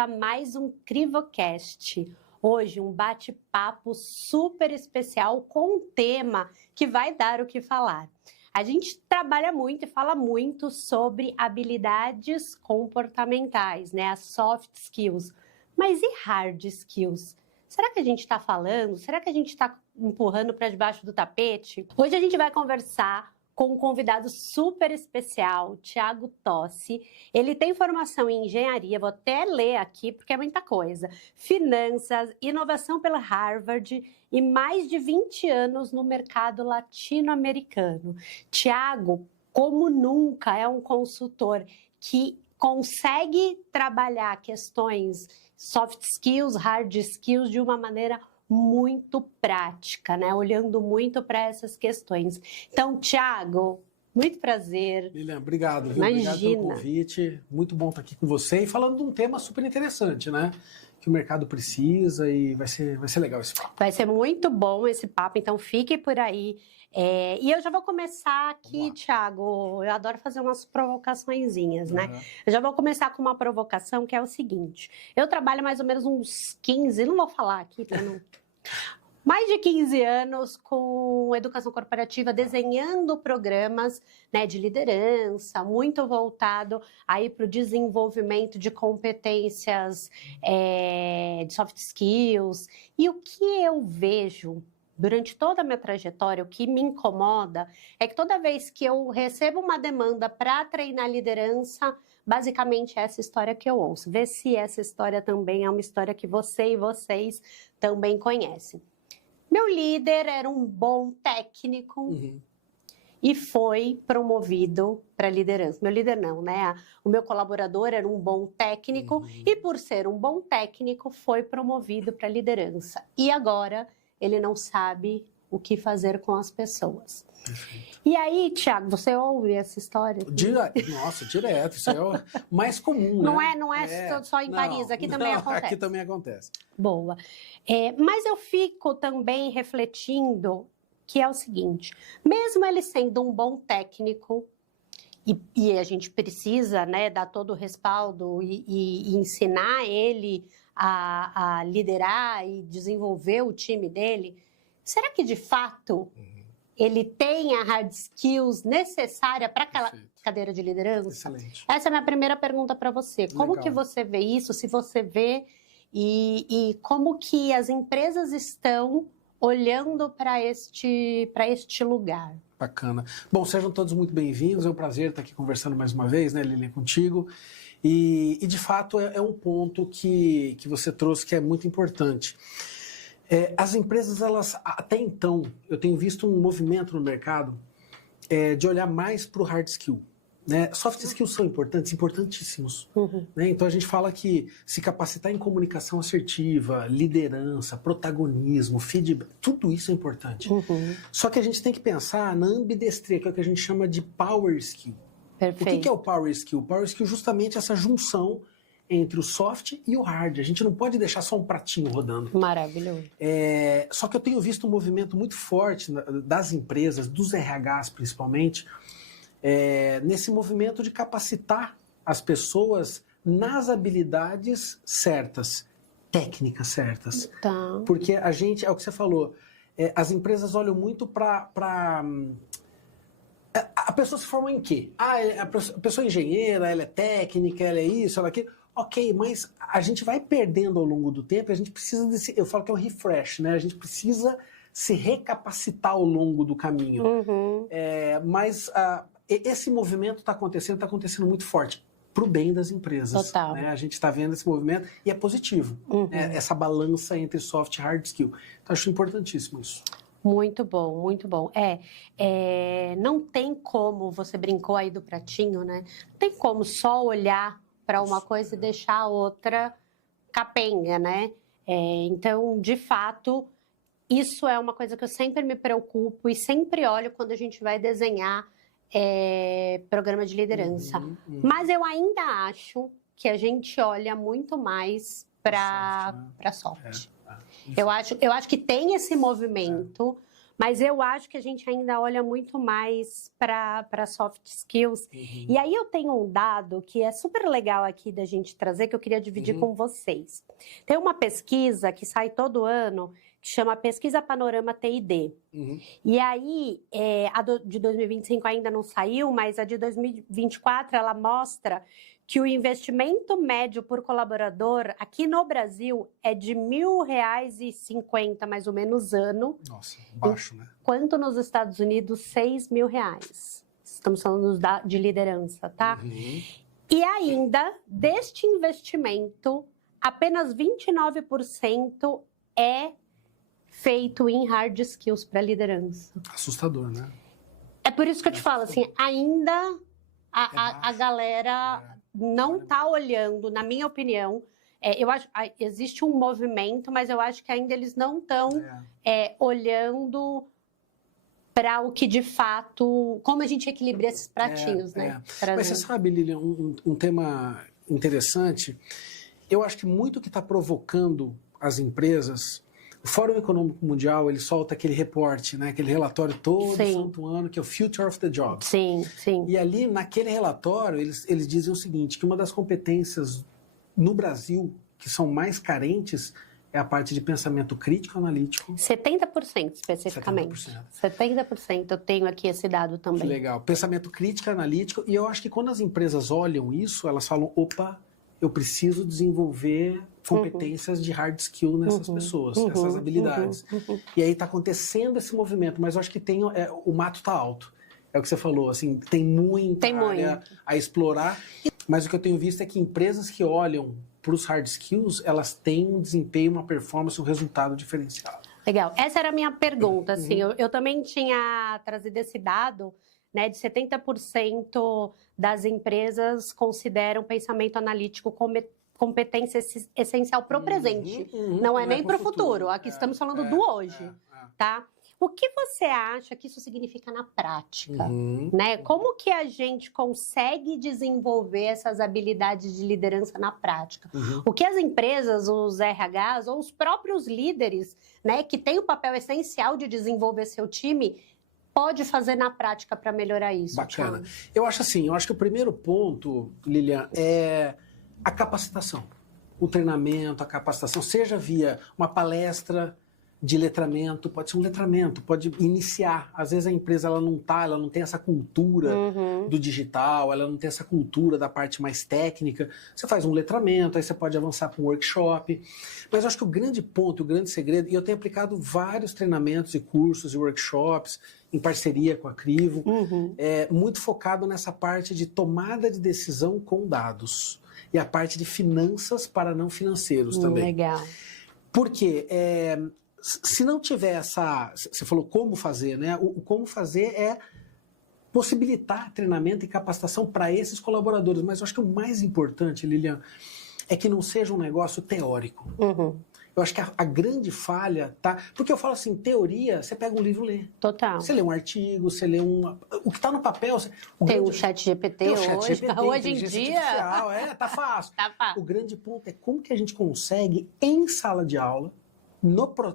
a mais um Crivocast. Hoje um bate-papo super especial com um tema que vai dar o que falar. A gente trabalha muito e fala muito sobre habilidades comportamentais, né? As soft skills. Mas e hard skills? Será que a gente está falando? Será que a gente está empurrando para debaixo do tapete? Hoje a gente vai conversar com um convidado super especial, Thiago Tossi. Ele tem formação em engenharia, vou até ler aqui porque é muita coisa. Finanças, inovação pela Harvard e mais de 20 anos no mercado latino-americano. Thiago, como nunca, é um consultor que consegue trabalhar questões soft skills, hard skills de uma maneira muito prática, né? Olhando muito para essas questões. Então, Thiago, muito prazer. Lilian, obrigado, viu? Imagina. Obrigado pelo convite. Muito bom estar aqui com você e falando de um tema super interessante, né? Que o mercado precisa e vai ser legal esse papo. Vai ser muito bom esse papo, então fique por aí. E eu já vou começar aqui, Thiago, eu adoro fazer umas provocaçõezinhas, né? Eu já vou começar com uma provocação que é o seguinte, eu trabalho mais ou menos uns 15, não vou falar aqui para não... Mais de 15 anos com educação corporativa, desenhando programas, né, de liderança, muito voltado aí para o desenvolvimento de competências de soft skills. E o que eu vejo durante toda a minha trajetória, o que me incomoda é que toda vez que eu recebo uma demanda para treinar liderança, basicamente é essa história que eu ouço. Vê se essa história também é uma história que você e vocês também conhecem. Meu líder era um bom técnico e foi promovido para liderança. Meu líder não, né? O meu colaborador era um bom técnico e por ser um bom técnico foi promovido para liderança. E agora ele não sabe o que fazer com as pessoas. Perfeito. E aí, Thiago, você ouve essa história? Nossa, direto. Isso é o mais comum, né? Não é só em Paris, aqui também acontece. Aqui também acontece. Boa. Mas eu fico também refletindo que é o seguinte, mesmo ele sendo um bom técnico, e a gente precisa, né, dar todo o respaldo e ensinar ele a liderar e desenvolver o time dele, será que de fato ele tem a hard skills necessária para aquela cadeira de liderança? Excelente. Essa é a minha primeira pergunta para você. Como Legal. que você vê isso? Se você vê e como que as empresas estão olhando para este lugar? Bacana. Bom, sejam todos muito bem-vindos. É um prazer estar aqui conversando mais uma vez, né, Lilian, contigo. E de fato é um ponto que você trouxe que é muito importante. As empresas, elas, até então, eu tenho visto um movimento no mercado de olhar mais para o hard skill. Né? Soft skills são importantes, importantíssimos. Né? Então a gente fala que se capacitar em comunicação assertiva, liderança, protagonismo, feedback, tudo isso é importante. Só que a gente tem que pensar na ambidestria, que é o que a gente chama de power skill. Perfeito. O que é o power skill? O power skill é justamente essa junção entre o soft e o hard. A gente não pode deixar só um pratinho rodando. Maravilhoso. Só que eu tenho visto um movimento muito forte das empresas, dos RHs principalmente, nesse movimento de capacitar as pessoas nas habilidades certas, técnicas certas. Tá. Porque a gente, é o que você falou, as empresas olham muito para... A pessoa se forma em quê? A pessoa é engenheira, ela é técnica, ela é isso, ela é aquilo. Ok, mas a gente vai perdendo ao longo do tempo e a gente precisa desse... Eu falo que é um refresh, né? A gente precisa se recapacitar ao longo do caminho. Mas esse movimento está acontecendo muito forte para o bem das empresas. Total. Né? A gente está vendo esse movimento e é positivo. Né? Essa balança entre soft e hard skill. Então, acho importantíssimo isso. Muito bom, muito bom. Não tem como, você brincou aí do pratinho, né? Não tem como só olhar para uma coisa e deixar a outra capenga, né? Então, de fato, isso é uma coisa que eu sempre me preocupo e sempre olho quando a gente vai desenhar programa de liderança. Mas eu ainda acho que a gente olha muito mais para soft. Eu acho que tem esse movimento, Mas eu acho que a gente ainda olha muito mais para soft skills. E aí eu tenho um dado que é super legal aqui da gente trazer, que eu queria dividir com vocês. Tem uma pesquisa que sai todo ano, que chama Pesquisa Panorama TID. E aí, de 2025 ainda não saiu, mas a de 2024, ela mostra que o investimento médio por colaborador aqui no Brasil é de R$ 1.050, mais ou menos, ano. Nossa, baixo, né? Enquanto nos Estados Unidos, R$ 6.000. Estamos falando de liderança, tá? E ainda, deste investimento, apenas 29% é feito em hard skills para liderança. Assustador, né? É por isso que eu te falo, assim, ainda a galera não está olhando, na minha opinião. Eu acho existe um movimento, mas eu acho que ainda eles não estão olhando para o que de fato, como a gente equilibra esses pratinhos, né? Mas você sabe, Lilian, um tema interessante, eu acho que muito que está provocando as empresas. O Fórum Econômico Mundial, ele solta aquele reporte, né, aquele relatório todo santo ano, que é o Future of the Job. Sim. E ali, naquele relatório, eles dizem o seguinte, que uma das competências no Brasil que são mais carentes é a parte de pensamento crítico analítico. 70% especificamente. 70%. Eu tenho aqui esse dado também. Que legal. Pensamento crítico analítico. E eu acho que quando as empresas olham isso, elas falam, opa, eu preciso desenvolver competências de hard skill nessas pessoas, essas habilidades. E aí está acontecendo esse movimento, mas eu acho que o mato está alto. É o que você falou, assim, tem muita área a explorar. Mas o que eu tenho visto é que empresas que olham para os hard skills, elas têm um desempenho, uma performance, um resultado diferenciado. Legal. Essa era a minha pergunta. Assim, eu também tinha trazido esse dado, né, de 70% das empresas consideram pensamento analítico competência essencial para o presente. Não é nem para o futuro. Aqui estamos falando do hoje, tá? O que você acha que isso significa na prática? Né? Como que a gente consegue desenvolver essas habilidades de liderança na prática? O que as empresas, os RHs ou os próprios líderes, né, que têm o papel essencial de desenvolver seu time, pode fazer na prática para melhorar isso? Bacana. Eu acho que o primeiro ponto, Lilian, é a capacitação. O treinamento, a capacitação, seja via uma palestra de letramento, pode ser um letramento, pode iniciar. Às vezes a empresa ela não tem essa cultura do digital, ela não tem essa cultura da parte mais técnica. Você faz um letramento, aí você pode avançar para um workshop. Mas eu acho que o grande ponto, o grande segredo, e eu tenho aplicado vários treinamentos e cursos e workshops em parceria com a Crivo, muito focado nessa parte de tomada de decisão com dados. E a parte de finanças para não financeiros também. Legal. Porque se não tiver essa... Você falou como fazer, né? O como fazer é possibilitar treinamento e capacitação para esses colaboradores. Mas eu acho que o mais importante, Lilian, é que não seja um negócio teórico. Eu acho que a grande falha tá... Porque eu falo assim, teoria, você pega um livro e lê. Total. Você lê um artigo, você lê um... O que está no papel... Tem o chat GPT hoje em dia. Tá fácil. Tá fácil. O grande ponto é como que a gente consegue, em sala de aula,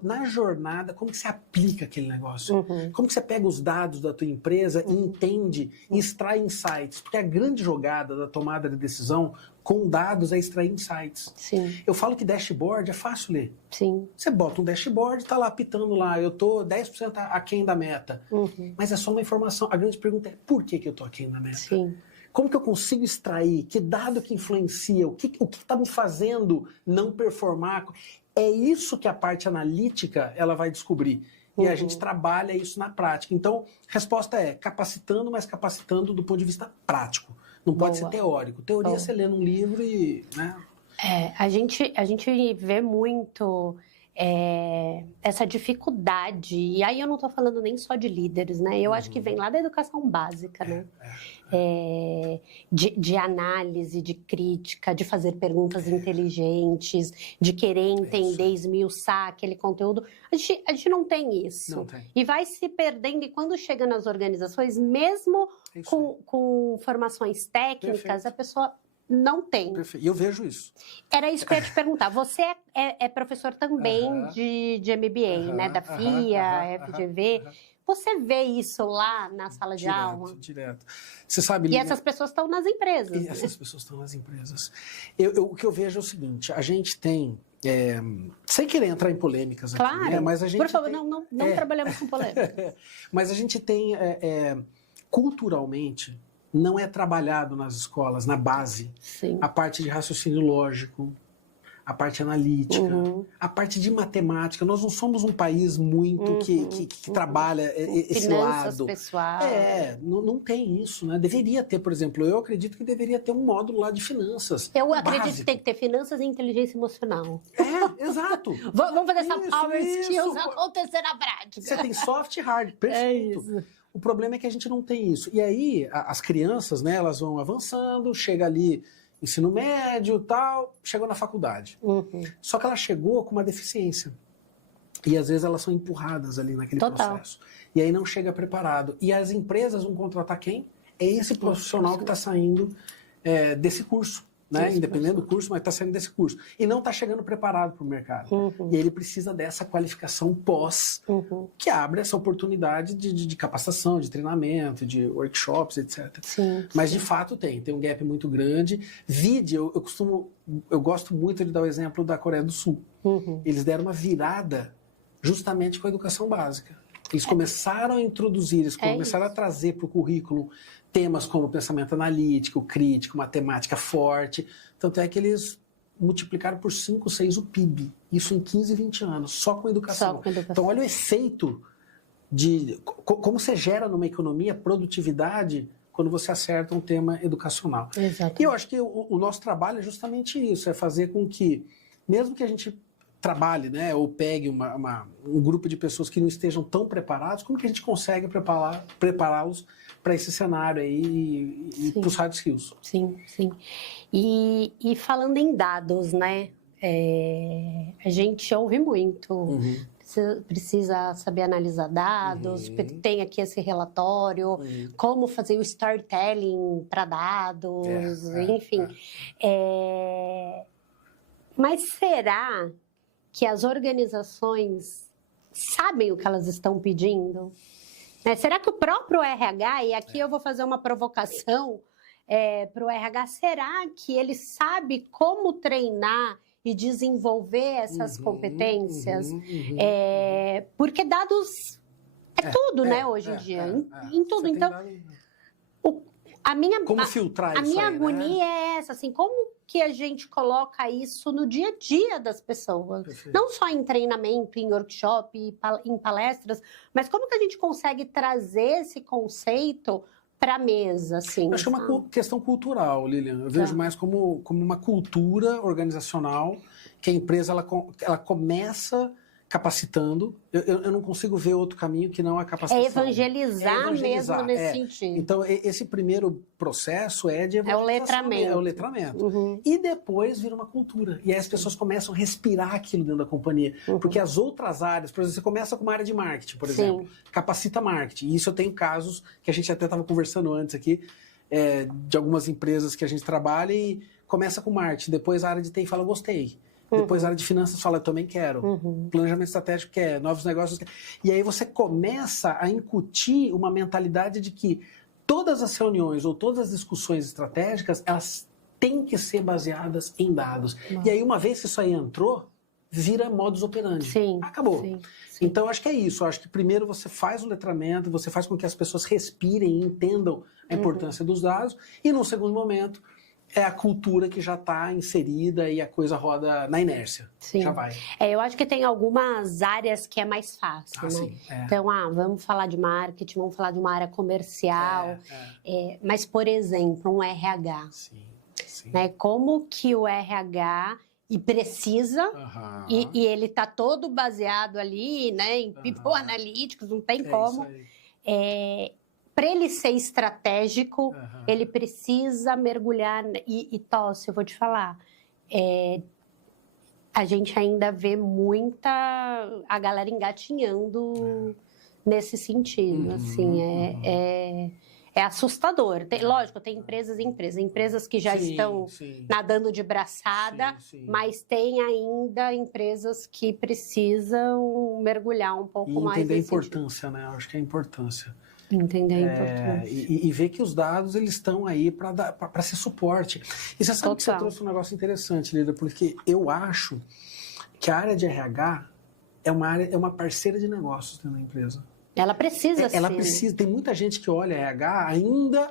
na jornada, como que você aplica aquele negócio? Como que você pega os dados da tua empresa e entende, e extrai insights? Porque a grande jogada da tomada de decisão com dados é extrair insights. Sim. Eu falo que dashboard é fácil ler. Sim. Você bota um dashboard, tá lá apitando lá, eu tô 10% aquém da meta. Mas é só uma informação. A grande pergunta é, por que eu tô aquém da meta? Sim. Como que eu consigo extrair? Que dado que influencia? O que está me fazendo não performar? É isso que a parte analítica ela vai descobrir. E a gente trabalha isso na prática. Então, a resposta é capacitando, mas capacitando do ponto de vista prático. Não pode ser teórico. Teoria você lê num livro e... Né? A gente vê muito essa dificuldade. E aí eu não estou falando nem só de líderes, né? Eu acho que vem lá da educação básica, né? De análise, de crítica, de fazer perguntas inteligentes, de querer entender, esmiuçar aquele conteúdo. A gente não tem isso. Não tem. E vai se perdendo. E quando chega nas organizações, mesmo com formações técnicas, a pessoa não tem. Perfeito. E eu vejo isso. Era isso que eu ia te perguntar. Você é professor também de MBA, né? Da FIA, FGV. Você vê isso lá na sala de aula? Direto. Você sabe, E essas pessoas estão nas empresas. E essas pessoas estão nas empresas. O que eu vejo é o seguinte, a gente tem, sem querer entrar em polêmicas aqui, claro, né? Mas a gente por favor, tem, não trabalhamos com polêmicas. Mas a gente tem, culturalmente, não é trabalhado nas escolas, na base, Sim. a parte de raciocínio lógico, a parte analítica, a parte de matemática. Nós não somos um país muito que trabalha esse Finanças lado. pessoal. Não tem isso, né? Deveria ter, por exemplo, eu acredito que deveria ter um módulo lá de finanças. Eu acredito que tem que ter finanças e inteligência emocional. Exato. Vamos fazer essa power skills acontecer na prática. Você tem soft e hard, perfeito. É isso. O problema é que a gente não tem isso. E aí, as crianças, né, elas vão avançando, chega ali ensino médio, tal, chegou na faculdade. Só que ela chegou com uma deficiência. E às vezes elas são empurradas ali naquele processo. E aí não chega preparado. E as empresas vão contratar quem? É esse profissional que está saindo desse curso. Né? Independente do curso, mas está saindo desse curso. E não está chegando preparado para o mercado. E ele precisa dessa qualificação pós, que abre essa oportunidade de capacitação, de treinamento, de workshops, etc. Mas de fato tem um gap muito grande. Eu gosto muito de dar o exemplo da Coreia do Sul. Eles deram uma virada justamente com a educação básica. Eles começaram a introduzir, eles começaram a trazer para o currículo temas como pensamento analítico, crítico, matemática forte. Tanto é que eles multiplicaram por 5, 6 o PIB. Isso em 15, 20 anos, só com educação. Então, olha o efeito de como você gera numa economia produtividade quando você acerta um tema educacional. Exatamente. E eu acho que o nosso trabalho é justamente isso, é fazer com que, mesmo que a gente trabalhe, né, ou pegue um grupo de pessoas que não estejam tão preparados, como que a gente consegue prepará-los para esse cenário aí e para os hard skills? Sim. E falando em dados, né, a gente ouve muito, precisa saber analisar dados, tem aqui esse relatório, como fazer o storytelling para dados, enfim. Mas será que as organizações sabem o que elas estão pedindo? Será que o próprio RH, e aqui eu vou fazer uma provocação para o RH, será que ele sabe como treinar e desenvolver essas competências? Porque dados é tudo, né, hoje em dia, em tudo. Então, como filtrar a isso minha aí, agonia né? é essa, assim, como que a gente coloca isso no dia a dia das pessoas? Perfeito. Não só em treinamento, em workshop, em palestras, mas como que a gente consegue trazer esse conceito para a mesa, assim? Acho que é uma questão cultural, Lilian. Eu vejo mais como uma cultura organizacional que a empresa ela começa capacitando. Eu não consigo ver outro caminho que não a capacitação. É evangelizar mesmo nesse sentido. Então, esse primeiro processo é de evangelização. É o letramento. E depois vira uma cultura. E aí as pessoas começam a respirar aquilo dentro da companhia. Porque as outras áreas, por exemplo, você começa com uma área de marketing, por exemplo. Capacita marketing. E isso eu tenho casos que a gente até estava conversando antes aqui, de algumas empresas que a gente trabalha e começa com marketing. Depois a área de TI fala, gostei. Depois a área de finanças fala, eu também quero. Planejamento estratégico quer, novos negócios quer. E aí você começa a incutir uma mentalidade de que todas as reuniões ou todas as discussões estratégicas, elas têm que ser baseadas em dados. E aí uma vez que isso aí entrou, vira modus operandi. Acabou. Então, acho que é isso. Acho que primeiro você faz o letramento, você faz com que as pessoas respirem e entendam a importância dos dados. E num segundo momento, é a cultura que já está inserida e a coisa roda na inércia. Já vai. Eu acho que tem algumas áreas que é mais fácil, né? Sim, Então, vamos falar de marketing, vamos falar de uma área comercial. Mas, por exemplo, um RH. Né? Como que o RH precisa, e ele está todo baseado ali, né, em people analíticos, não tem como. Para ele ser estratégico, ele precisa mergulhar. E Tóssio, eu vou te falar, a gente ainda vê a galera engatinhando nesse sentido. Assim, é é assustador. Lógico, tem empresas e empresas. Empresas que já estão nadando de braçada, mas tem ainda empresas que precisam mergulhar um pouco mais. E entender a importância, né? Eu acho que é a importância. Entender a importância. E ver que os dados eles estão aí para ser suporte. E você sabe que você trouxe um negócio interessante, Lida, porque eu acho que a área de RH é uma parceira de negócios dentro da empresa. Ela precisa ser. Ela precisa. Tem muita gente que olha RH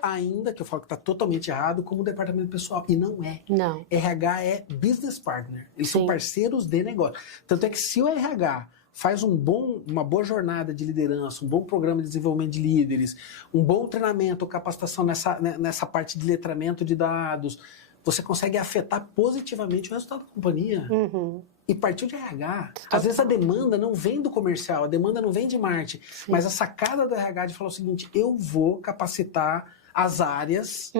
ainda, que eu falo que está totalmente errado, como departamento pessoal. E não é. Não. RH é business partner. Eles são parceiros de negócio. Tanto é que se o RH faz uma boa jornada de liderança, um bom programa de desenvolvimento de líderes, um bom treinamento, capacitação nessa parte de letramento de dados, você consegue afetar positivamente o resultado da companhia. E partiu de RH. Às vezes a demanda não vem do comercial, a demanda não vem de marketing, mas a sacada do RH de falar o seguinte, eu vou capacitar as áreas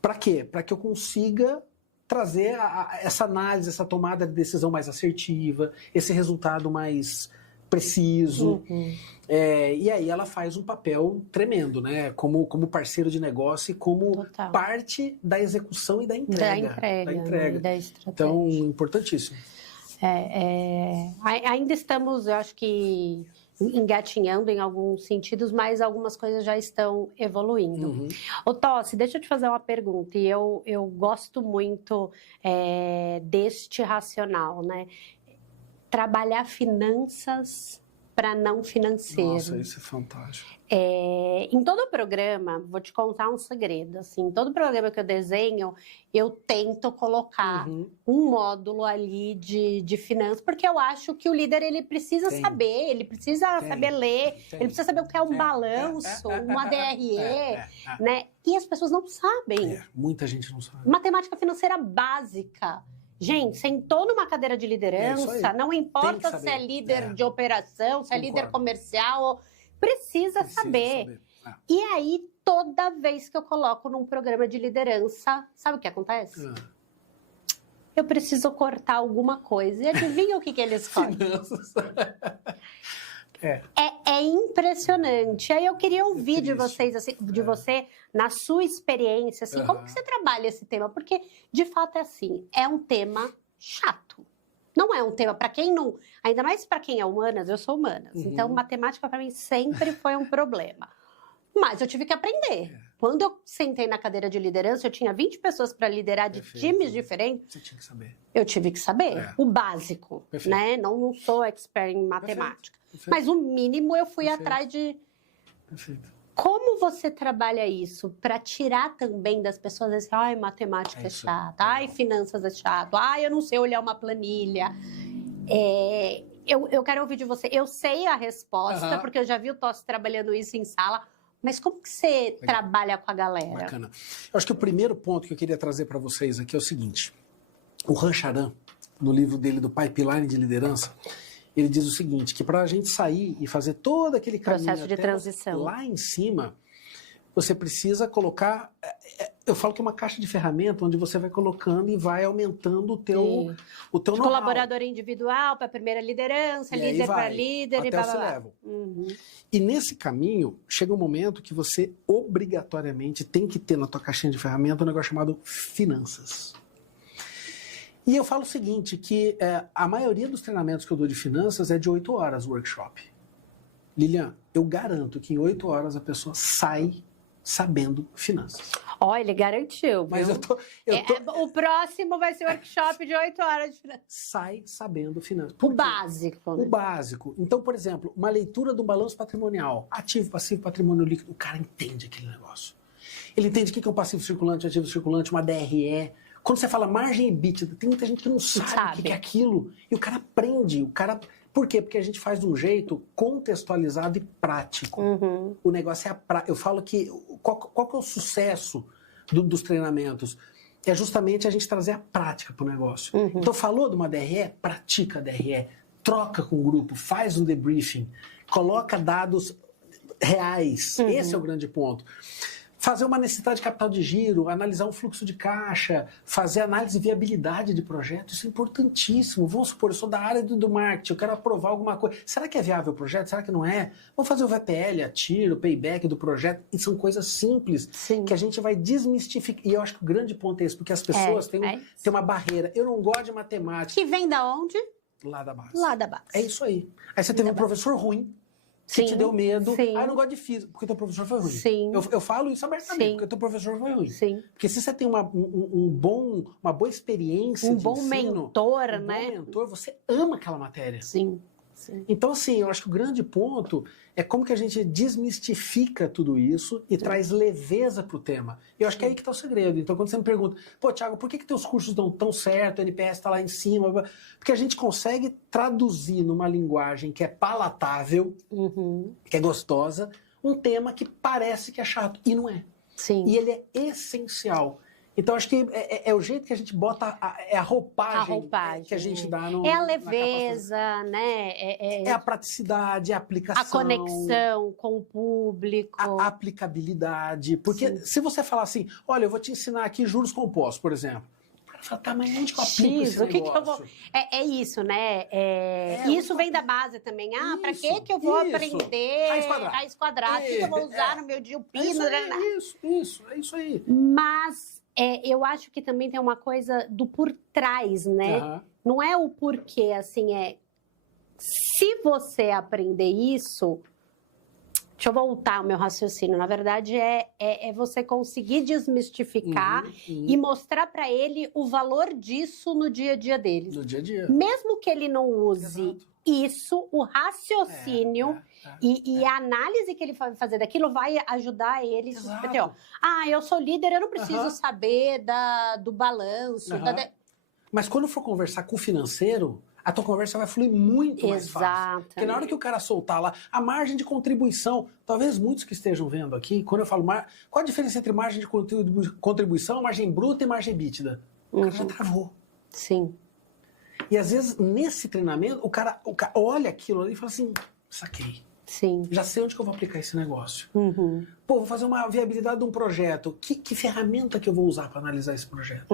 para quê? Para que eu consiga trazer essa análise, essa tomada de decisão mais assertiva, esse resultado mais preciso. E aí ela faz um papel tremendo, né? Como parceiro de negócio e como parte da execução e da entrega. Da entrega. Da estratégia. Então, importantíssimo. Ainda estamos, eu acho que, engatinhando em alguns sentidos, mas algumas coisas já estão evoluindo. Ô Tossi, deixa eu te fazer uma pergunta, e eu gosto muito deste racional, né? Trabalhar finanças para não financeiro. Nossa, isso é fantástico. Em todo programa, vou te contar um segredo, assim, em todo programa que eu desenho, eu tento colocar um módulo ali de finanças, porque eu acho que o líder, ele precisa saber, ele precisa saber ler, ele precisa saber o que é um balanço, uma DRE, né? E as pessoas não sabem. Muita gente não sabe. Matemática financeira básica. Gente, sentou numa cadeira de liderança, não importa se é líder de operação, se é líder comercial, precisa saber. E aí, toda vez que eu coloco num programa de liderança, sabe o que acontece? Eu preciso cortar alguma coisa. E adivinha o que eles fazem? É impressionante. Aí eu queria ouvir de vocês, assim, de você, na sua experiência, assim, como que você trabalha esse tema? Porque, de fato, é assim, é um tema chato. Não é um tema para quem não... Ainda mais para quem é humanas, eu sou humanas. Então, matemática para mim sempre foi um problema. Mas eu tive que aprender. Quando eu sentei na cadeira de liderança, eu tinha 20 pessoas para liderar de times diferentes. Você tinha que saber. Eu tive que saber o básico, né? Não sou expert em matemática. Mas o mínimo eu fui atrás de... Como você trabalha isso para tirar também das pessoas esse, ai, matemática é chata, ai, finanças é chato, ai, eu não sei olhar uma planilha. Eu quero ouvir de você. Eu sei a resposta, porque eu já vi o Tossi trabalhando isso em sala, mas como que você trabalha com a galera? Bacana. Eu acho que o primeiro ponto que eu queria trazer para vocês aqui é o seguinte. O Rancharan, no livro dele do Pipeline de Liderança, ele diz o seguinte, que para a gente sair e fazer todo aquele caminho processo de transição lá em cima, você precisa colocar, eu falo que é uma caixa de ferramenta onde você vai colocando e vai aumentando o teu know-how. Colaborador individual para a primeira liderança, líder para líder até e blá, o blá, level. E nesse caminho, chega um momento que você obrigatoriamente tem que ter na tua caixinha de ferramenta um negócio chamado finanças. E eu falo o seguinte, que a maioria dos treinamentos que eu dou de finanças é de 8 horas o workshop. Lilian, eu garanto que em 8 horas a pessoa sai sabendo finanças. Ó, ele garantiu. Mas o próximo vai ser o workshop de 8 horas de finanças. Sai sabendo finanças. O básico. O básico. Então, por exemplo, uma leitura do balanço patrimonial, ativo, passivo, patrimônio líquido, o cara entende aquele negócio. Ele entende o que é um passivo circulante, ativo circulante, uma DRE. Quando você fala margem EBITDA, tem muita gente que não sabe o que é aquilo. E o cara aprende. Por quê? Porque a gente faz de um jeito contextualizado e prático. O negócio é eu falo que... Qual que é o sucesso dos treinamentos? É justamente a gente trazer a prática para o negócio. Então, falou de uma DRE? Pratica a DRE. Troca com o grupo. Faz um debriefing. Coloca dados reais. Esse é o grande ponto. fazer uma necessidade de capital de giro, analisar um fluxo de caixa, fazer análise de viabilidade de projeto, isso é importantíssimo. Vamos supor, eu sou da área do marketing, eu quero aprovar alguma coisa. Será que é viável o projeto? Será que não é? Vamos fazer o VPL, a tiro, o payback do projeto. E são coisas simples que a gente vai desmistificar. E eu acho que o grande ponto é esse, porque as pessoas têm uma barreira. Eu não gosto de matemática. Que vem da onde? Lá da base. Lá da base. É isso aí. Aí você teve um professor ruim, que te deu medo. Sim. Ah, eu não gosto de física, porque teu professor foi ruim. Sim. Eu falo isso abertamente, porque teu professor foi ruim. Sim. Porque se você tem uma boa experiência de ensino, mentor, um bom mentor, você ama aquela matéria. Sim. Então, assim, eu acho que o grande ponto é como que a gente desmistifica tudo isso e traz leveza para o tema. Eu acho que é aí que está o segredo. Então, quando você me pergunta, pô, Thiago, por que teus cursos dão tão certo, o NPS está lá em cima? Porque a gente consegue traduzir numa linguagem que é palatável, que é gostosa, um tema que parece que é chato, e não é. Sim. E ele é essencial. Então, acho que é o jeito que a gente bota, a roupagem que a gente dá no. É a leveza, né? É a praticidade, é a aplicação. A conexão com o público. A aplicabilidade. Porque se você falar assim, olha, eu vou te ensinar aqui juros compostos, por exemplo. O cara fala, tá, mas onde que eu aplico esse negócio? Que eu vou... É isso, né? Isso vem da base também. Ah, pra que eu vou aprender raiz quadrada? O que eu vou usar no meu dia? O pino? É isso aí. Mas... eu acho que também tem uma coisa do por trás, né? Não é o porquê, assim, se você aprender isso... Deixa eu voltar ao meu raciocínio. Na verdade, é você conseguir desmistificar e mostrar para ele o valor disso no dia a dia dele. No dia a dia. Mesmo que ele não use isso, o raciocínio e a análise que ele vai fazer daquilo vai ajudar ele. Eu sou líder, eu não preciso saber do balanço. Mas quando for conversar com o financeiro, a tua conversa vai fluir muito mais fácil. Porque na hora que o cara soltar lá, a margem de contribuição, talvez muitos que estejam vendo aqui, quando eu falo, qual a diferença entre margem de contribuição, margem bruta e margem líquida? O cara já travou. Sim. E às vezes, nesse treinamento, o cara olha aquilo ali e fala assim, saquei. Sim. Já sei onde que eu vou aplicar esse negócio. Pô, vou fazer uma viabilidade de um projeto. Que ferramenta que eu vou usar para analisar esse projeto?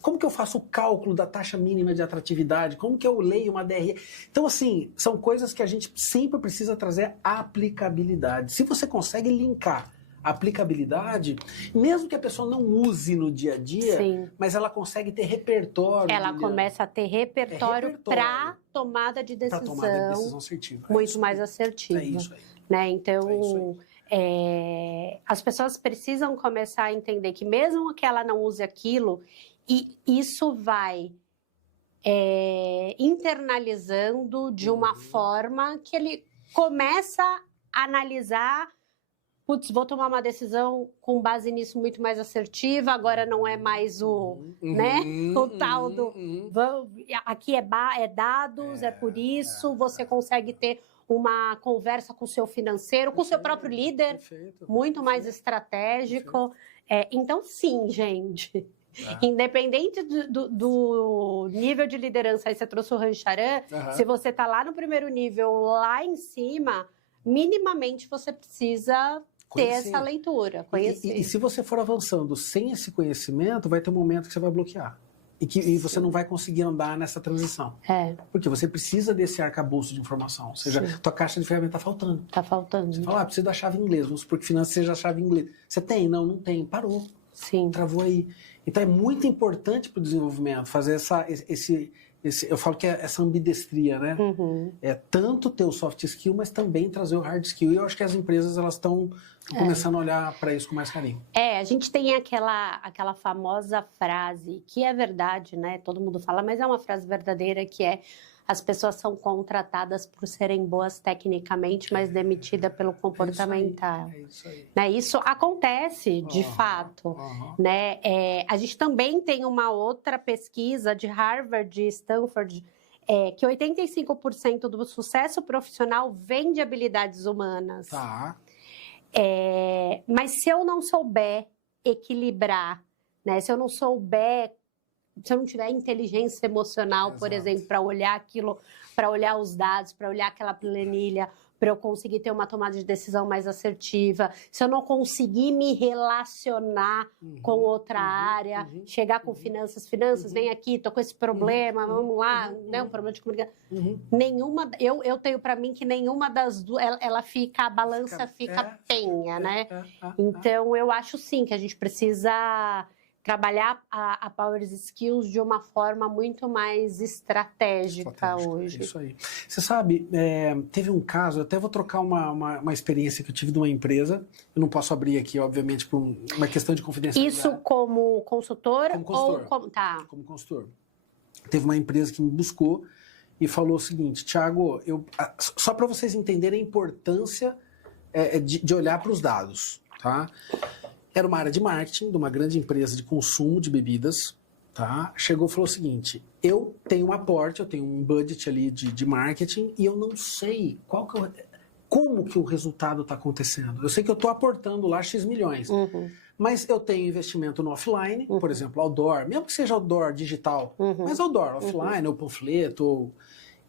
Como que eu faço o cálculo da taxa mínima de atratividade? Como que eu leio uma DRE? Então, assim, são coisas que a gente sempre precisa trazer aplicabilidade. Se você consegue linkar a aplicabilidade, mesmo que a pessoa não use no dia a dia, mas ela consegue ter repertório. Ela começa a ter repertório para tomada de decisão. Para tomada de decisão assertiva. Muito mais assertiva. É isso aí. Né? Então, as pessoas precisam começar a entender que mesmo que ela não use aquilo, e isso vai internalizando de uma forma que ele começa a analisar. Putz, vou tomar uma decisão com base nisso muito mais assertiva, agora não é mais o tal do... Aqui é dados, é por isso, você consegue ter uma conversa com o seu financeiro, com o seu próprio líder, muito mais estratégico. Então, sim, gente, independente do nível de liderança, aí você trouxe o Rancharan, se você está lá no primeiro nível, lá em cima, minimamente você precisa... ter essa leitura, conhecer. E se você for avançando sem esse conhecimento, vai ter um momento que você vai bloquear. E você não vai conseguir andar nessa transição. Porque você precisa desse arcabouço de informação. Ou seja, tua caixa de ferramenta está faltando. Está faltando. Você fala, preciso da chave em inglês. Vamos supor que finanças seja a chave em inglês. Você tem? Não tem. Parou. Sim. Travou aí. Então é muito importante para o desenvolvimento fazer eu falo que é essa ambidestria, né? É tanto ter o soft skill, mas também trazer o hard skill. E eu acho que as empresas elas estão começando a olhar para isso com mais carinho. A gente tem aquela famosa frase, que é verdade, né? Todo mundo fala, mas é uma frase verdadeira, que é: as pessoas são contratadas por serem boas tecnicamente, mas demitidas pelo comportamental. É isso aí. Né? Isso acontece, de fato. Né? A gente também tem uma outra pesquisa de Harvard e Stanford, que 85% do sucesso profissional vem de habilidades humanas. Tá. Mas se eu não souber equilibrar, né? Se eu não tiver inteligência emocional, por exemplo, para olhar aquilo, para olhar os dados, para olhar aquela planilha, para eu conseguir ter uma tomada de decisão mais assertiva, se eu não conseguir me relacionar com outra área, chegar com finanças, vem aqui, tô com esse problema, vamos lá, né, um problema de comunicação. Nenhuma, eu tenho para mim que nenhuma das duas, ela fica, a balança fica penha, né? Então, eu acho sim que a gente precisa trabalhar a Power Skills de uma forma muito mais estratégica hoje. Isso aí. Você sabe, teve um caso, eu até vou trocar uma experiência que eu tive de uma empresa, eu não posso abrir aqui, obviamente, por uma questão de confidencialidade. Isso como consultor? Como consultor. Ou como... Tá. Como consultor. Teve uma empresa que me buscou e falou o seguinte, Thiago, só para vocês entenderem a importância de olhar para os dados, tá? Era uma área de marketing de uma grande empresa de consumo de bebidas, tá? Chegou e falou o seguinte, eu tenho um aporte, eu tenho um budget ali de marketing e eu não sei como que o resultado está acontecendo. Eu sei que eu estou aportando lá X milhões, mas eu tenho investimento no offline, por exemplo, outdoor, mesmo que seja outdoor digital, mas outdoor, offline, ou panfleto,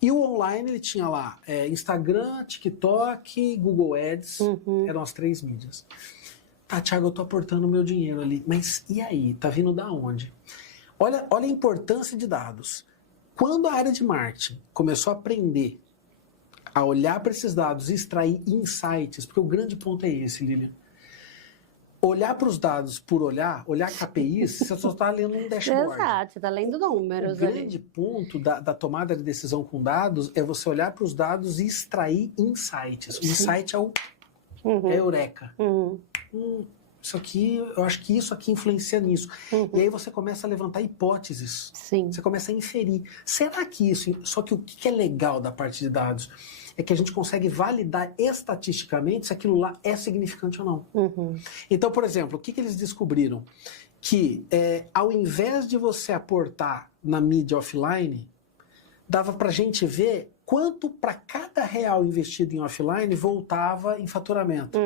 E o online ele tinha lá Instagram, TikTok, Google Ads, eram as 3 mídias. Tá, Thiago, eu tô aportando meu dinheiro ali, mas e aí? Tá vindo da onde? Olha a importância de dados. Quando a área de marketing começou a aprender a olhar para esses dados e extrair insights, porque o grande ponto é esse, Lilian. Olhar para os dados por olhar KPIs, você só está lendo um dashboard. Exato, você está lendo números. O grande ponto da tomada de decisão com dados é você olhar para os dados e extrair insights. O insight é o eureka. Isso aqui, eu acho que isso aqui influencia nisso. E aí você começa a levantar hipóteses. Sim. Você começa a inferir. Será que isso... Só que o que é legal da parte de dados é que a gente consegue validar estatisticamente se aquilo lá é significante ou não. Então, por exemplo, o que eles descobriram? Que ao invés de você aportar na mídia offline, dava pra gente ver quanto para cada real investido em offline voltava em faturamento.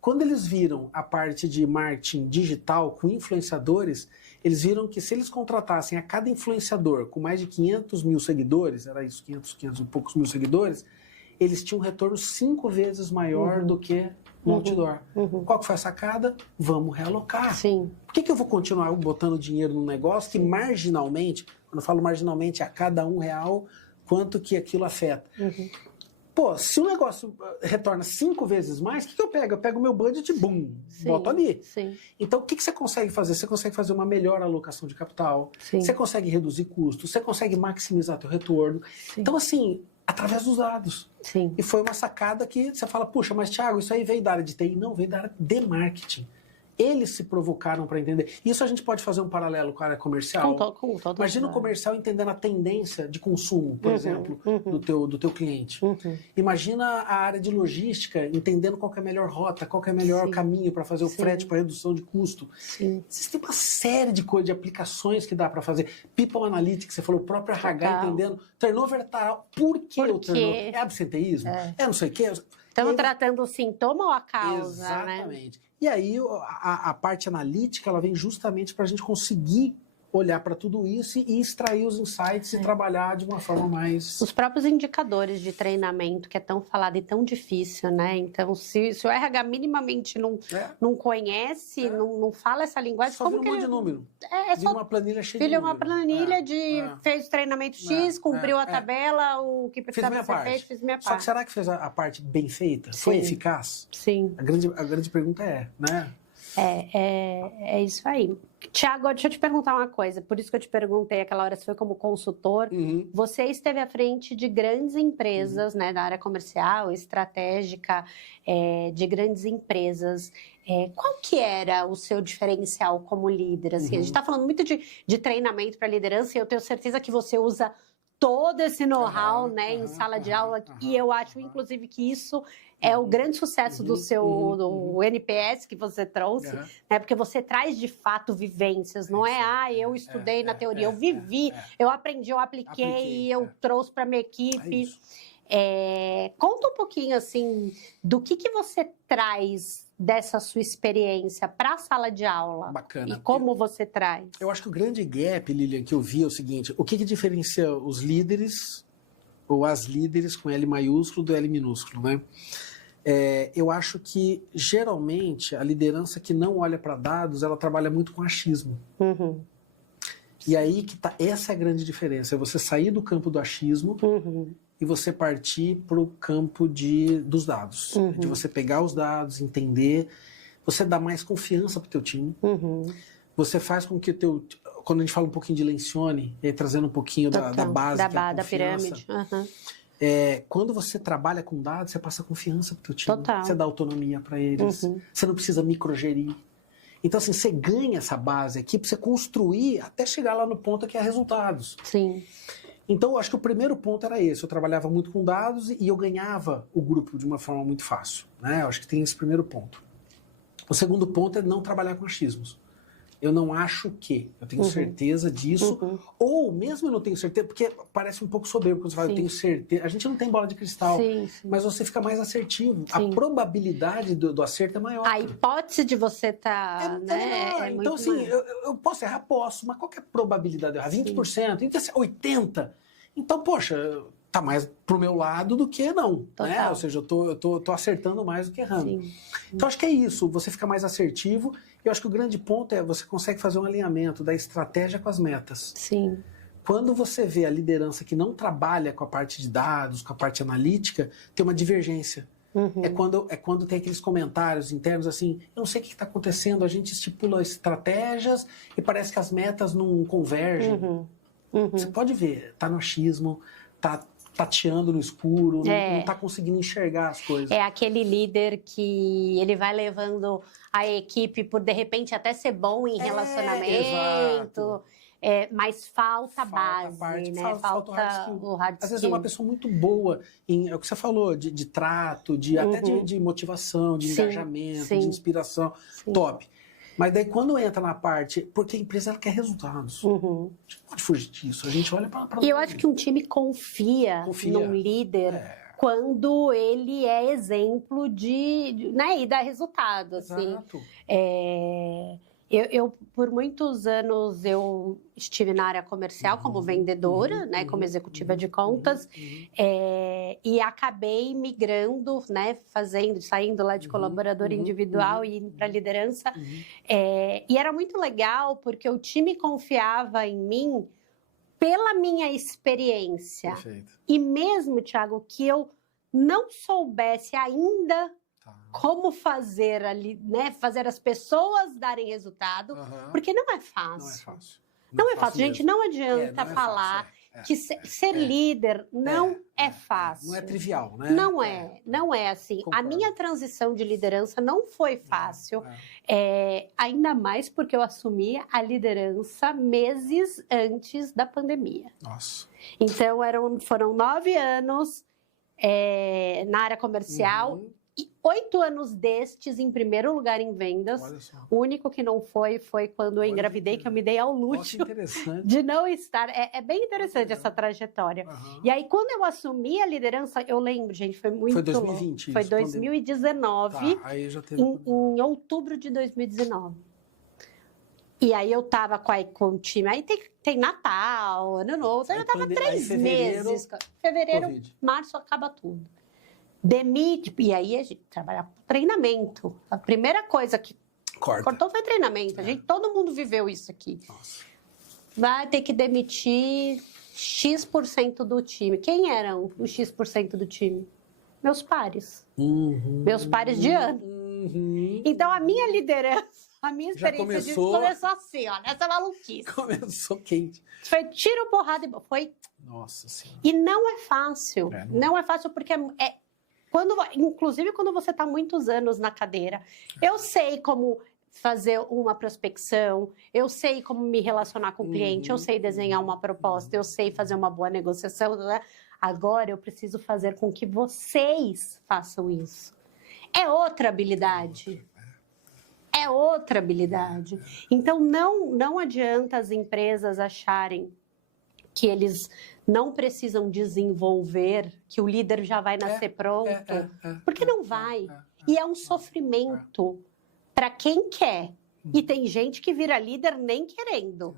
Quando eles viram a parte de marketing digital com influenciadores, eles viram que se eles contratassem a cada influenciador com mais de 500 mil seguidores, era isso, 500 e poucos mil seguidores, eles tinham um retorno 5 vezes maior do que no outdoor. Qual que foi a sacada? Vamos realocar. Sim. Por que eu vou continuar botando dinheiro num negócio que marginalmente, quando eu falo marginalmente, a cada R$1, quanto que aquilo afeta? Pô, se o negócio retorna 5 vezes mais, o que eu pego? Eu pego o meu budget e bum, boto ali. Sim. Então, o que você consegue fazer? Você consegue fazer uma melhor alocação de capital, Sim. você consegue reduzir custos, você consegue maximizar teu retorno. Sim. Então, assim, através dos dados. Sim. E foi uma sacada que você fala, puxa, mas Thiago, isso aí veio da área de TI? Não, veio da área de marketing. Eles se provocaram para entender. Isso a gente pode fazer um paralelo com a área comercial. Imagina o comercial entendendo a tendência de consumo, por exemplo, do teu cliente. Imagina a área de logística entendendo qual que é a melhor rota, qual que é o melhor caminho para fazer o frete, para redução de custo. Existe uma série de coisas, de aplicações que dá para fazer. People Analytics, você falou, o próprio RH entendendo. Turnover tal. Por que o turnover? É absenteísmo? É não sei o quê? Estamos tratando o sintoma ou a causa, exatamente. Né? E aí a parte analítica ela vem justamente para a gente conseguir olhar para tudo isso e extrair os insights e trabalhar de uma forma mais... Os próprios indicadores de treinamento, que é tão falado e tão difícil, né? Então, se o RH minimamente não conhece, não fala essa linguagem... Só vira um monte de número. Vira uma planilha cheia de números. Uma planilha de fez o treinamento X, cumpriu a tabela, o que precisava ser feito, fiz minha parte. Só que será que fez a parte bem feita? Foi eficaz? Sim. A grande pergunta né? É isso aí. Thiago, deixa eu te perguntar uma coisa. Por isso que eu te perguntei aquela hora se foi como consultor. Você esteve à frente de grandes empresas, né, da área comercial, estratégica, de grandes empresas. Qual que era o seu diferencial como líder? Assim, a gente está falando muito de treinamento para liderança e eu tenho certeza que você usa todo esse know-how, né, em sala de aula. E eu acho, inclusive, que isso é o grande sucesso do seu do NPS que você trouxe, né? Porque você traz de fato vivências, não eu estudei na teoria, eu vivi, eu aprendi, eu apliquei, eu trouxe para minha equipe. Conta um pouquinho assim do que você traz dessa sua experiência para a sala de aula. Bacana. E como você traz. Eu acho que o grande gap, Lilian, que eu vi é o seguinte: o que diferencia os líderes ou as líderes com L maiúsculo do L minúsculo, né? Eu acho que, geralmente, a liderança que não olha para dados, ela trabalha muito com achismo. Uhum. E aí que tá, essa é a grande diferença, é você sair do campo do achismo e você partir para o campo dos dados. De você pegar os dados, entender, você dá mais confiança para o teu time. Você faz com que o teu... Quando a gente fala um pouquinho de Lencioni, trazendo um pouquinho da base, que é a da pirâmide. Quando você trabalha com dados, você passa confiança para o teu time. Total. Você dá autonomia para eles. Você não precisa microgerir. Então, assim, você ganha essa base aqui para você construir até chegar lá no ponto que é resultados. Sim. Então, eu acho que o primeiro ponto era esse. Eu trabalhava muito com dados e eu ganhava o grupo de uma forma muito fácil, né? Eu acho que tem esse primeiro ponto. O segundo ponto é não trabalhar com achismos. Eu não acho que, eu tenho certeza disso, ou mesmo eu não tenho certeza, porque parece um pouco soberbo quando você fala, eu tenho certeza. A gente não tem bola de cristal, mas você fica mais assertivo. A probabilidade do acerto é maior. A hipótese de você estar, né? Então, assim, eu posso errar? Posso, mas qual que é a probabilidade de errar? 20%, então, 80%. Então, poxa, tá mais pro meu lado do que não, né? Ou seja, eu tô acertando mais do que errando. Sim. Então, acho que é isso, você fica mais assertivo. Eu acho que o grande ponto é você consegue fazer um alinhamento da estratégia com as metas. Sim. Quando você vê a liderança que não trabalha com a parte de dados, com a parte analítica, tem uma divergência. É quando tem aqueles comentários internos assim, eu não sei o que está acontecendo, a gente estipula estratégias e parece que as metas não convergem. Você pode ver, tá no achismo, tá tateando no escuro, não tá conseguindo enxergar as coisas. É aquele líder que ele vai levando a equipe por, de repente, até ser bom em relacionamento, mas falta base, né? Falta o hard skill. Às vezes é uma pessoa muito boa é o que você falou, de trato, até de motivação, de engajamento, de inspiração, top. Mas daí quando entra na parte, porque a empresa ela quer resultados. A gente não pode fugir disso, a gente olha para... E eu acho que um time confia num líder quando ele é exemplo né, e dá resultado. Exato. Assim. Eu, por muitos anos, eu estive na área comercial como vendedora, né, como executiva de contas, e acabei migrando, né, saindo lá de colaborador individual e indo para a liderança. E era muito legal porque o time confiava em mim pela minha experiência. Perfeito. E mesmo, Thiago, que eu não soubesse ainda como fazer ali, né? Fazer as pessoas darem resultado, porque não é fácil. Não é fácil, gente. Não adianta falar que ser líder não é fácil. Não é trivial, né? Não é assim. Concordo. A minha transição de liderança não foi fácil, ainda mais porque eu assumi a liderança meses antes da pandemia. Nossa. Então, foram 9 anos na área comercial. E 8 anos destes, em primeiro lugar em vendas. O único que não foi quando eu engravidei, que eu me dei ao luxo de não estar. É bem interessante essa trajetória. E aí, quando eu assumi a liderança, eu lembro, gente, foi muito Foi 2020. Louco. Foi 2019, aí já teve em outubro de 2019. E aí eu tava com o time. Aí tem Natal, Ano Novo. Eu tava 3 meses. Fevereiro, COVID. Março, acaba tudo. Demite, e aí a gente trabalha com treinamento. A primeira coisa que cortou foi treinamento. Todo mundo viveu isso aqui. Nossa. Vai ter que demitir X% do time. Quem eram os X% do time? Meus pares. Meus pares de ano. Então, a minha liderança, a minha experiência disso começou assim, ó, nessa maluquice. Começou quente. Foi tiro, porrada e... Foi... Nossa Senhora. E não é fácil. Não é fácil porque inclusive quando você está muitos anos na cadeira. Eu sei como fazer uma prospecção, eu sei como me relacionar com o cliente, eu sei desenhar uma proposta, eu sei fazer uma boa negociação. Né? Agora eu preciso fazer com que vocês façam isso. É outra habilidade. É outra habilidade. Então não adianta as empresas acharem que eles não precisam desenvolver, que o líder já vai nascer pronto, porque não vai. E é um sofrimento para quem quer. E tem gente que vira líder nem querendo.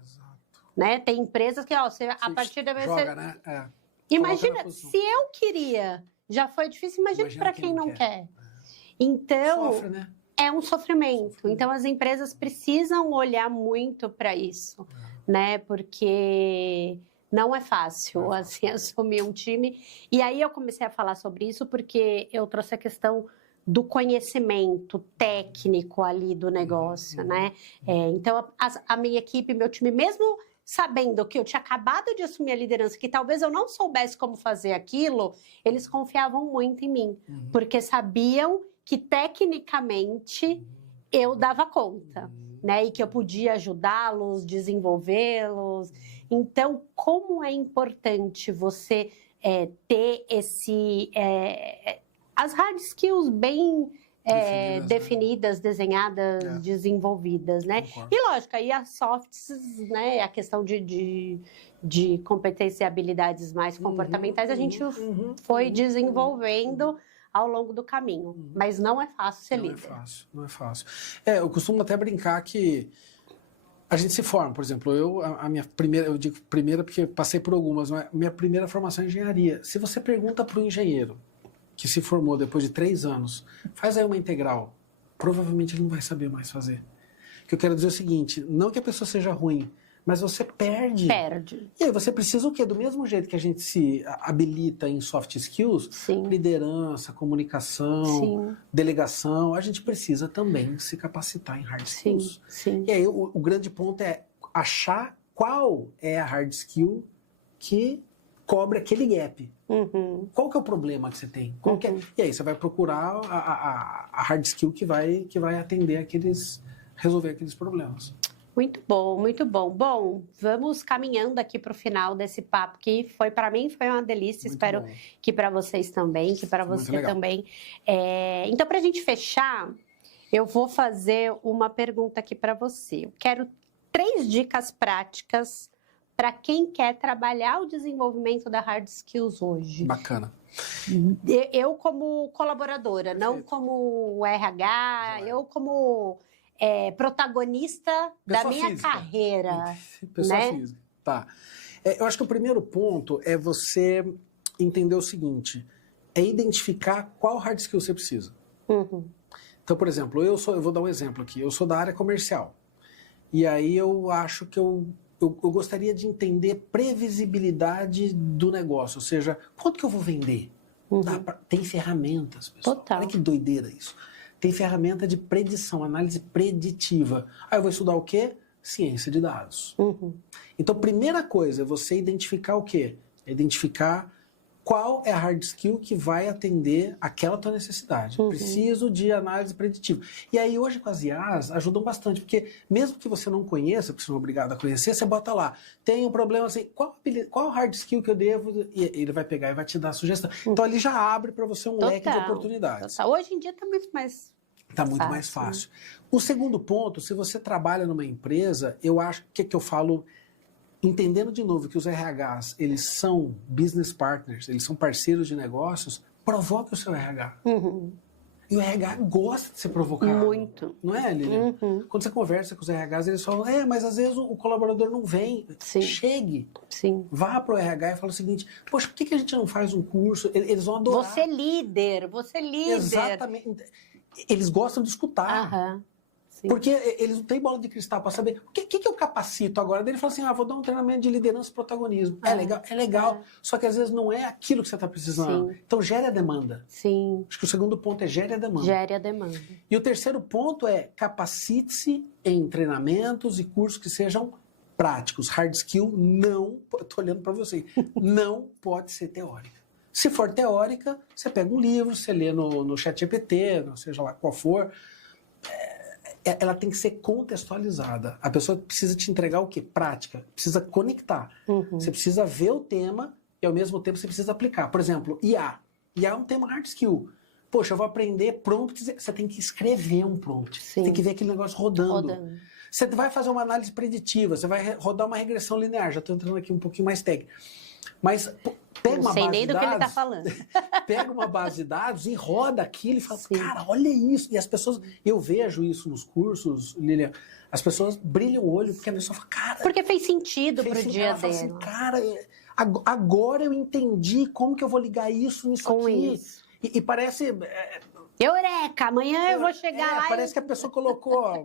Né? Tem empresas que, a partir da... Joga, né? Imagina, se eu queria, já foi difícil, imagina para quem não quer. Então, sofre, né? É um sofrimento. Então, as empresas precisam olhar muito para isso, né? Porque não é fácil, assim, assumir um time. E aí eu comecei a falar sobre isso porque eu trouxe a questão do conhecimento técnico ali do negócio, né? Então, a minha equipe, meu time, mesmo sabendo que eu tinha acabado de assumir a liderança, que talvez eu não soubesse como fazer aquilo, eles confiavam muito em mim, porque sabiam que tecnicamente eu dava conta, né? E que eu podia ajudá-los, desenvolvê-los. Então, como é importante você ter as hard skills bem definidas, desenhadas, desenvolvidas, né? Concordo. E lógico, aí as softs, né? A questão de competência e habilidades mais comportamentais, a gente foi desenvolvendo ao longo do caminho. Mas não é fácil ser líder. Não é fácil. Eu costumo até brincar que a gente se forma, por exemplo, a minha primeira, eu digo primeira porque passei por algumas, mas minha primeira formação é engenharia. Se você pergunta para o engenheiro que se formou depois de 3 anos, faz aí uma integral, provavelmente ele não vai saber mais fazer. O que eu quero dizer é o seguinte, não que a pessoa seja ruim, mas você perde. E aí você precisa o quê? Do mesmo jeito que a gente se habilita em soft skills, liderança, comunicação, delegação, a gente precisa também se capacitar em hard skills. E aí o grande ponto é achar qual é a hard skill que cobre aquele gap. Qual que é o problema que você tem? E aí você vai procurar a hard skill que vai atender resolver aqueles problemas. Muito bom, muito bom. Bom, vamos caminhando aqui para o final desse papo que foi para mim foi uma delícia. Muito Espero bom. Que para vocês também, que para você legal. também. Então, para a gente fechar, eu vou fazer uma pergunta aqui para você. Eu quero 3 dicas práticas para quem quer trabalhar o desenvolvimento da hard skills hoje. Bacana. Eu como colaboradora, não como RH, eu como protagonista da minha física. Carreira. Pessoa né? física. Tá. Eu acho que o primeiro ponto é você entender o seguinte, é identificar qual hard skill você precisa. Então, por exemplo, eu vou dar um exemplo aqui, eu sou da área comercial. E aí eu acho que eu gostaria de entender previsibilidade do negócio, ou seja, quanto que eu vou vender? Tem ferramentas, pessoal. Total. Olha que doideira isso. Tem ferramenta de predição, análise preditiva. Aí eu vou estudar o quê? Ciência de dados. Então, primeira coisa é você identificar o quê? Identificar qual é a hard skill que vai atender aquela tua necessidade. Preciso de análise preditiva. E aí, hoje, com as IAs, ajudam bastante, porque mesmo que você não conheça, porque você não é obrigado a conhecer, você bota lá, tem um problema assim, qual hard skill que eu devo? E ele vai pegar e vai te dar a sugestão. Então, ali já abre para você um leque de oportunidades. Hoje em dia está muito mais Está muito mais fácil. O segundo ponto, se você trabalha numa empresa, eu acho que eu falo, entendendo de novo que os RHs, eles são business partners, eles são parceiros de negócios, provoque o seu RH. E o RH gosta de ser provocado. Muito. Não é, Lilian? Quando você conversa com os RHs, eles falam, mas às vezes o colaborador não vem. Chegue. Vá para o RH e fala o seguinte, poxa, por que a gente não faz um curso? Eles vão adorar. Você é líder. Exatamente. Eles gostam de escutar. Porque eles não têm bola de cristal para saber o que eu capacito agora. Daí ele fala assim, vou dar um treinamento de liderança e protagonismo. É legal. Só que às vezes não é aquilo que você está precisando. Então gere a demanda. Acho que o segundo ponto é gere a demanda. E o terceiro ponto é capacite-se em treinamentos e cursos que sejam práticos. Hard skill não, estou olhando para você, não pode ser teórica. Se for teórica, você pega um livro, você lê no ChatGPT, seja lá qual for. Ela tem que ser contextualizada. A pessoa precisa te entregar o quê? Prática. Precisa conectar. Você precisa ver o tema e, ao mesmo tempo, você precisa aplicar. Por exemplo, IA. IA é um tema hard skill. Poxa, eu vou aprender prompts. Você tem que escrever um prompt. Tem que ver aquele negócio rodando. Você vai fazer uma análise preditiva. Você vai rodar uma regressão linear. Já estou entrando aqui um pouquinho mais técnico. Mas pega uma base de dados... Não sei nem do que ele está falando. Pega uma base de dados e roda aquilo e fala, cara, olha isso. E as pessoas... Eu vejo isso nos cursos, Lilian. As pessoas brilham o olho porque a pessoa fala, cara... Porque fez sentido pro dia dela. Assim, cara, Agora eu entendi como que eu vou ligar isso nisso Com aqui. isso. E parece... Eureka! Amanhã eu vou chegar lá Parece que a pessoa colocou... Ó,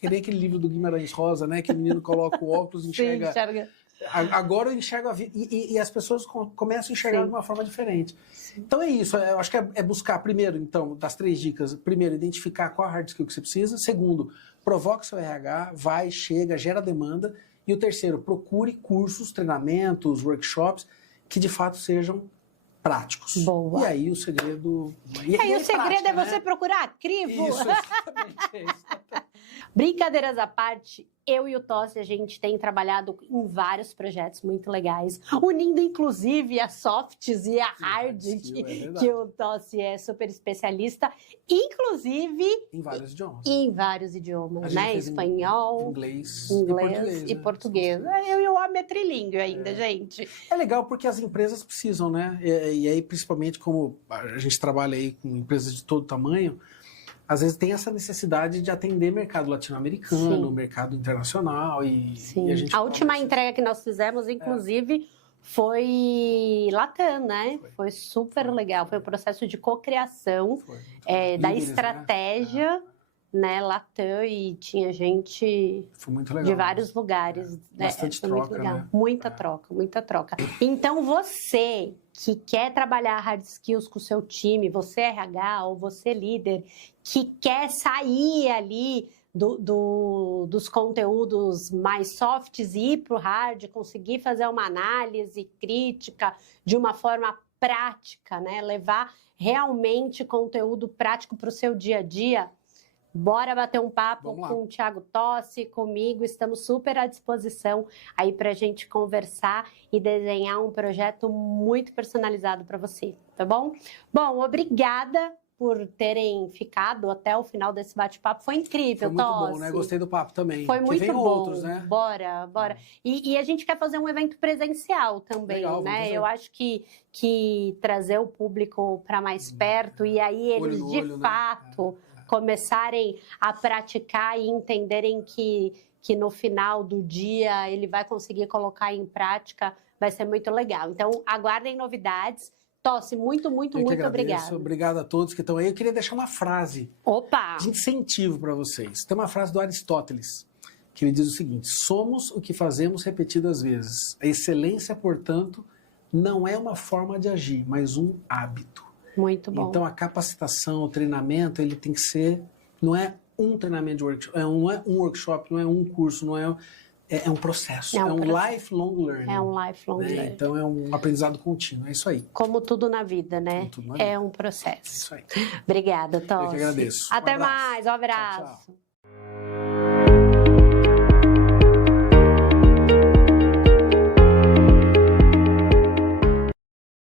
que nem aquele livro do Guimarães Rosa, né? Que o menino coloca o óculos e enxerga... Sim, enxerga. Agora eu enxergo a vida. E as pessoas começam a enxergar de uma forma diferente. Sim. Então é isso. Eu acho que é buscar, primeiro, então, das 3 dicas. Primeiro, identificar qual a hard skill que você precisa. Segundo, provoque seu RH, vai, chega, gera demanda. E o terceiro, procure cursos, treinamentos, workshops que de fato sejam práticos. Boa. E aí o segredo... E aí o segredo prática, é você procurar a crivo. Isso, exatamente. É isso. Brincadeiras à parte, eu e o Tossi, a gente tem trabalhado em vários projetos muito legais, unindo inclusive as softs e a hard, que o Tossi é super especialista, inclusive em vários idiomas. Em vários idiomas, né? Espanhol, inglês e português. Eu e o homem é trilingue ainda, gente. É legal porque as empresas precisam, né? E aí, principalmente como a gente trabalha aí com empresas de todo tamanho, às vezes tem essa necessidade de atender mercado latino-americano, mercado internacional e a gente... A última entrega que nós fizemos, inclusive, foi Latam, né? Foi super legal. Foi um processo de cocriação da estratégia, né? Latam, e tinha gente de vários lugares. Bastante foi troca, muito legal. né? Muita troca, muita troca. Então, você que quer trabalhar hard skills com o seu time, você RH ou você líder, que quer sair ali dos conteúdos mais softs e ir para o hard, conseguir fazer uma análise crítica de uma forma prática, né? Levar realmente conteúdo prático para o seu dia a dia. Bora bater um papo com o Thiago Tossi, comigo, estamos super à disposição aí para a gente conversar e desenhar um projeto muito personalizado para você, tá bom? Bom, obrigada por terem ficado até o final desse bate-papo, foi incrível, Foi muito Tossi. bom, né? Gostei do papo também. Foi muito bom. Outros, né? Bora. E a gente quer fazer um evento presencial também, legal, né? Eu acho que trazer o público para mais perto e aí eles de fato... Né? Começarem a praticar e entenderem que no final do dia ele vai conseguir colocar em prática, vai ser muito legal. Então, aguardem novidades. Tossi, muito obrigada. Obrigado a todos que estão aí. Eu queria deixar uma frase de incentivo para vocês. Tem uma frase do Aristóteles, que ele diz o seguinte: somos o que fazemos repetidas vezes. A excelência, portanto, não é uma forma de agir, mas um hábito. Muito bom. Então, a capacitação, o treinamento, ele tem que ser... Não é um treinamento de workshop, não é um workshop, não é um curso, não é... É um processo, é um lifelong learning. É um lifelong learning. Então, é um aprendizado contínuo, é isso aí. Como tudo na vida, né? É um processo. É isso aí. Obrigada, Tossi. Eu que agradeço. Até mais, um abraço. Tchau, tchau.